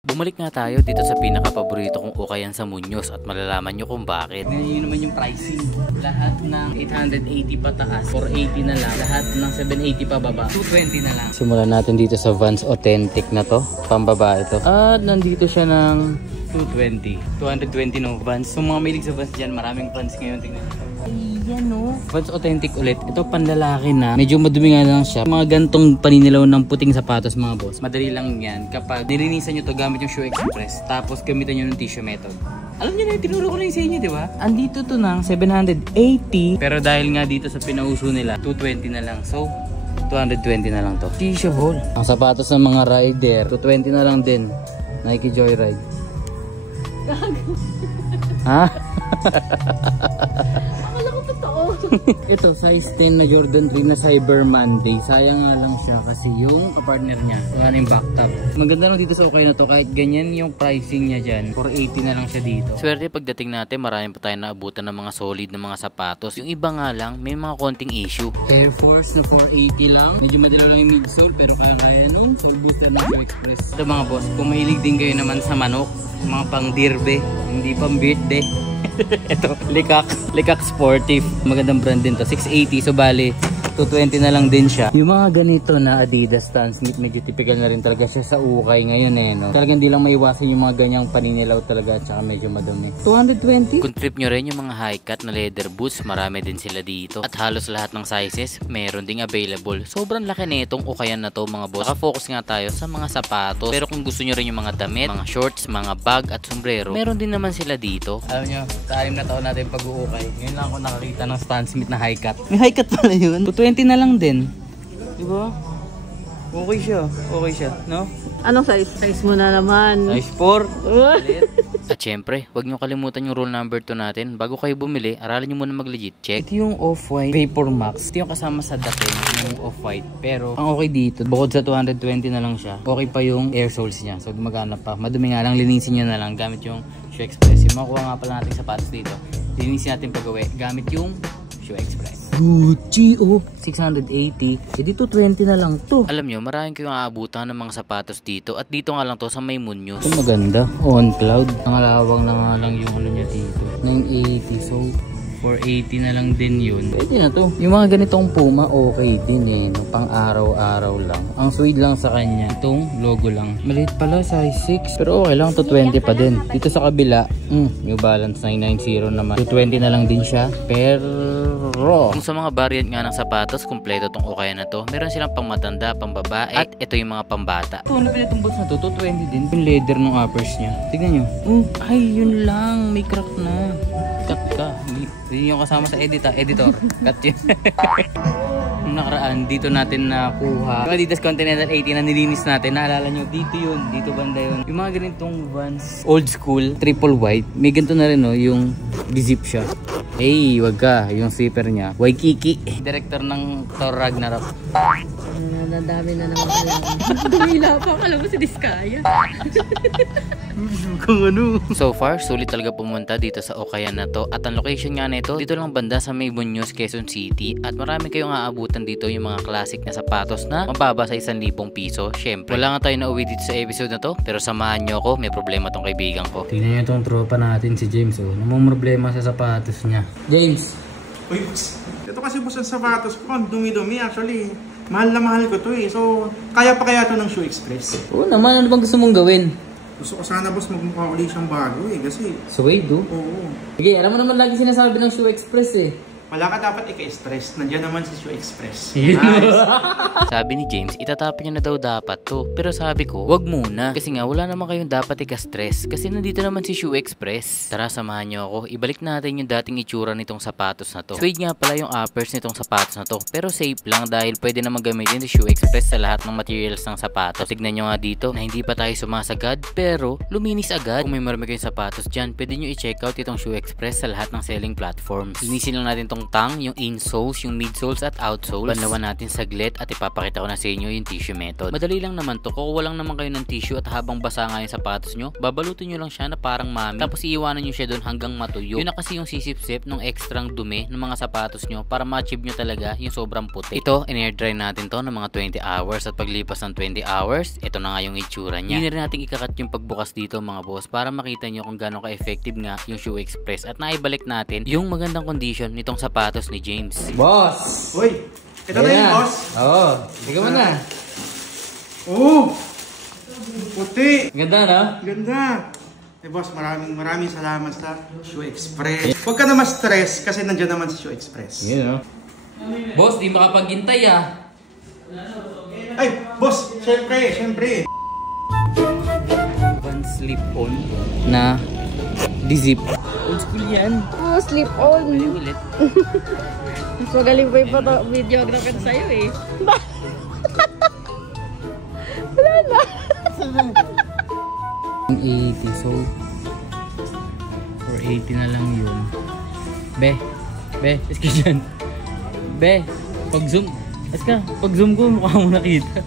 Bumalik nga tayo dito sa pinaka-paborito kong ukayan sa Muñoz at malalaman nyo kung bakit. Ngayon yun naman yung pricing. Lahat ng 880 pataas, 480 na lang. Lahat ng 780 pa baba, 220 na lang. Simulan natin dito sa Vans Authentic na to. Pambaba ito. At nandito siya ng 220. 220 no, Vans. So mga mahilig sa Vans dyan, maraming Vans ngayon. Tingnan nyo. ayan no. Vans Authentic ulit. Ito panlalaki na. Medyo madumi nga lang siya. Mga gantong paninilaw ng puting sapatos mga boss. Madali lang yan. Kapag nilinisan nyo to gamit yung Shoe Express, tapos gamitan nyo ng tissue method. Alam nyo na yung tinuro ko na yung sa inyo, di ba? Andito to ng 780. Pero dahil nga dito sa pinauso nila, 220 na lang. So, 220 na lang to. Tissue hole. Ang sapatos ng mga rider, 220 na lang din. Nike Joyride. Ha? Akala ko totoo. Ito, size 10 na Jordan 3 na Cyber Monday. Sayang nga lang siya kasi yung partner niya, wala na yung back top. Maganda lang dito sa okay na to, kahit ganyan yung pricing niya dyan, 480 na lang siya dito. Swerte pagdating natin, marami pa tayong naabutan ng mga solid na mga sapatos. Yung iba nga lang, may mga konting issue. Air Force na 480 lang. Medyo madilaw lang yung midsole, pero kaya nun. Soul booster na Shoe Express. Ito mga boss, kung mahilig din kayo naman sa manok, mga pang dirbe, hindi pang birthday. Ito, Likak Sportive. Magandang brand din to. 680. So bali, 220 na lang din siya. Yung mga ganito na Adidas Stan Smith, medyo typical na rin talaga siya sa ukay ngayon eh. No? Talagang hindi lang maiwasan yung mga ganyang paninilaw talaga at saka medyo madumi. 220? Kung trip nyo rin yung mga high cut na leather boots, marami din sila dito. At halos lahat ng sizes, meron ding available. Sobrang laki na itong ukayan na to mga boss. Naka-focus nga tayo sa mga sapatos. Pero kung gusto nyo rin yung mga damit, mga shorts, mga bag at sombrero, meron din naman sila dito. Alam nyo, sa 6 na taon natin pag-uukay, ngayon lang ako nakakita ng Stan Smith na high cut. May high cut pala yun. 220 na lang din. Diba? Okay siya, no? Anong size? Size mo na naman. Size 4. At syempre, huwag nyo kalimutan yung rule number 2 natin. Bago kayo bumili, aralin nyo muna mag-legit check. Ito yung Off-White Vapor Max. Ito yung kasama sa dating yung Off-White. Pero ang okay dito, bukod sa 220 na lang siya, okay pa yung air soles niya. So gumagana pa. Madumi nga lang, linisin nyo na lang gamit yung Shoe Express. Yung makuha nga pala natin sapatos dito, linisin natin pag-uwi gamit yung Shoe Express. Gucci, oh, 680. Eh dito 20 na lang to. Alam nyo, maraming kayong aabutan ng mga sapatos dito. At dito nga lang to sa may Muñoz. Ito maganda. On cloud. Nangalawang na nga lang yung ano niya dito. 980. So, 480 na lang din yun. pwede na to. Yung mga ganitong Puma, okay din eh. No? Pang araw-araw lang. Ang suede lang sa kanya, itong logo lang. Maliit pala, size 6. Pero okay lang to, 20 pa din. Dito sa kabila, New Balance 990 naman. 220 na lang din siya. Pero kung sa mga variant nga ng sapatos, kompleto tong okay na to. Meron silang pang matanda, pang babae, at ito yung mga pambata. Ito, ano pala itong boots na to? 220 din. Yung leather ng uppers niya. Tignan nyo. Ay, yun lang. May crack na. Cut ka. Hindi yung kasama sa editor. Cut yun. Nung nakaraan, dito natin nakuha yung Adidas Continental 80 na nilinis natin. Naalala nyo, dito yun. Dito banda yun. Yung mga ganitong Vans old school, triple white. May ganito na rin, no, yung zip siya. Hey, wag ka. Yung zipper niya. Waikiki. Director ng Thor Ragnarok. Nadami na naman kailangan. Dumila pa. Akala mo si Diskaya. Kung ano. So far, sulit talaga pumunta dito sa Ukayan na to. At ang location nga nito, dito lang banda sa may Muñoz, Quezon City. At marami kayong aabutan dito yung mga classic na sapatos na mababa sa 1,000 piso. Syempre, wala nga tayo na uwi dito sa episode na to. Pero samahan nyo ako, may problema tong kaibigan ko. Tingnan nyo itong tropa natin si James. Oh. Namang problema sa sapatos niya. James! Uy, ito kasi boss ang sapatos ko, ang dumi-dumi actually. Mahal na mahal ko to eh. So, kaya pa kaya to ng Shoe Express? Oo naman, ano bang gusto mong gawin? Gusto ko sana boss magmukha ulit siyang bago eh. Kasi, Suede, oh. oo. Sige, alam mo naman lagi sinasabi ng Shoe Express eh. Wala ka dapat ika-stress. Nandiyan naman si Shoe Express. Nice. Sabi ni James, itatapon niya na daw dapat to. Pero sabi ko, wag muna. Kasi nga, wala naman kayong dapat ika-stress. Kasi nandito naman si Shoe Express. Tara, samahan niyo ako. Ibalik natin yung dating itsura nitong sapatos na to. Suede nga pala yung uppers nitong sapatos na to. Pero safe lang dahil pwede naman gamitin si Shoe Express sa lahat ng materials ng sapatos. Tignan nyo nga dito na hindi pa tayo sumasagad. Pero luminis agad. Kung may marami kayong sapatos dyan, pwede nyo i-check out itong Shoe Express sa lahat ng selling platforms. Linisin lang natin tong yung tongue, yung insoles, yung midsoles at outsoles. Banlawan natin saglit at ipapakita ko na sa inyo yung tissue method. Madali lang naman to. Kukuha lang naman kayo ng tissue at habang basa nga yung sapatos nyo, babalutin nyo lang siya na parang mami. Tapos iiwanan nyo siya doon hanggang matuyo. Yun na kasi yung sisip-sip ng ekstrang dumi ng mga sapatos nyo para ma-achieve nyo talaga yung sobrang puti. Ito, in-air dry natin to ng mga 20 hours at paglipas ng 20 hours, ito na nga yung itsura niya. Hindi rin natin ikakat yung pagbukas dito mga boss para makita nyo kung gaano ka-effective nga yung Shoe Express at naibalik natin yung magandang condition nitong sapatos ni James. Boss! Uy, ito na yung boss. Oo, ikaw mo na. Oh! Puti! Ganda no? Ganda! Boss, maraming salamat sa Shoe Express. Huwag ka na ma-stress kasi nandiyan naman sa Shoe Express. Yeah, no? Boss, di makapaghintay ah. Ay, boss! Siyempre! One slip-on na di-zip. Old school yan. Oh, slip on. Pwede ulit. Mas magaling pa yung videographer sa'yo eh. Wala na. 80, so 480 na lang yun. Be, iska dyan. Be, pag zoom ko, mukha mo nakita.